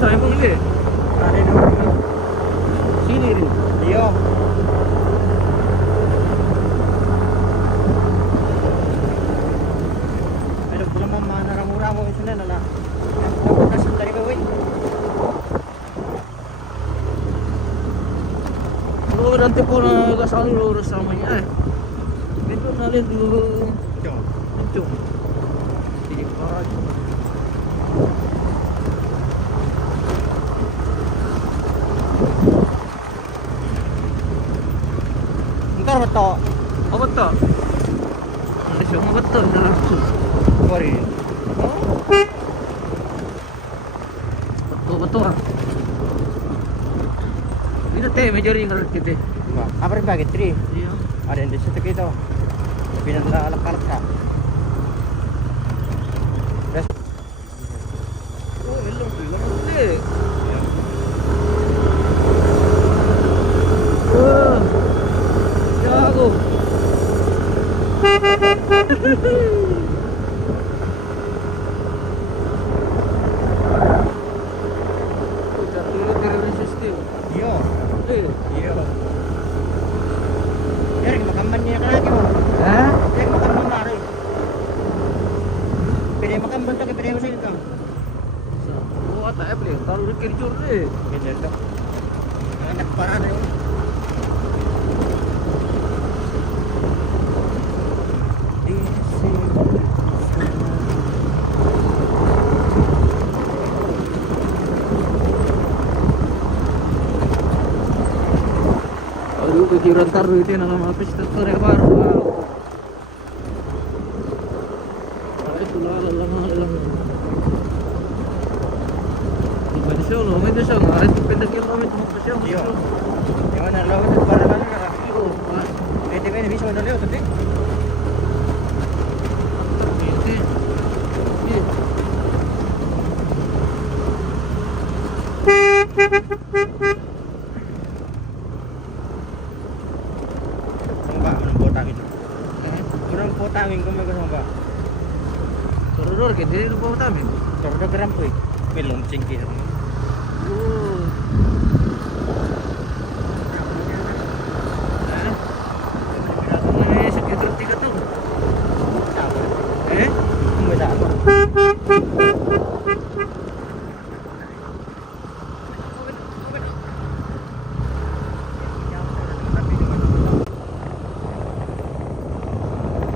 saya emang ini. Ada dua. Sini nih. Iya. Aduh, belum mama narang-murang mo isa na na. Dapat kasih tadi ka, weh. Kalau nanti po na kasali lurus namanya Dito natin dulu. Ito. Ito. Sige pa. Entar ba to? Apa to? Ano siya? Apa to? Nalasun. Sorry. Betul betul ah. Itu teh medyo ring alert kita. Apa rin bagay? 3. Iya. Ada yang di situ gitu. Pinag-alak-alak ka. Oh, elong deh. Jago. Iya. Iya. Dari makamman niya kalaki mo. Hah? Dari makamman mari. Pwede makamman to, pwede mo sa ito. Oh, tak apa dia? Taruh di kerjur deh. Ganyan to. Anak parada yun. Aduh, kekiran taruh itu yang nama pista sore baru. Itu lah, lang. Di siya, no? May siya, nga. Ito pinagyan kami tumok siya. Iya. Yung ano, lawat at para lang ka. Iyo, Pwede ba yung mismo na liyo, tadi? Ang ba, anong potangin? Anong potangin kung may gusto ba? Turun kita di lupa kami. Tordo gram po eh. May launching kaya. Oh. Sekitar 3 tahun. Sabar. Eh? Kung may daan.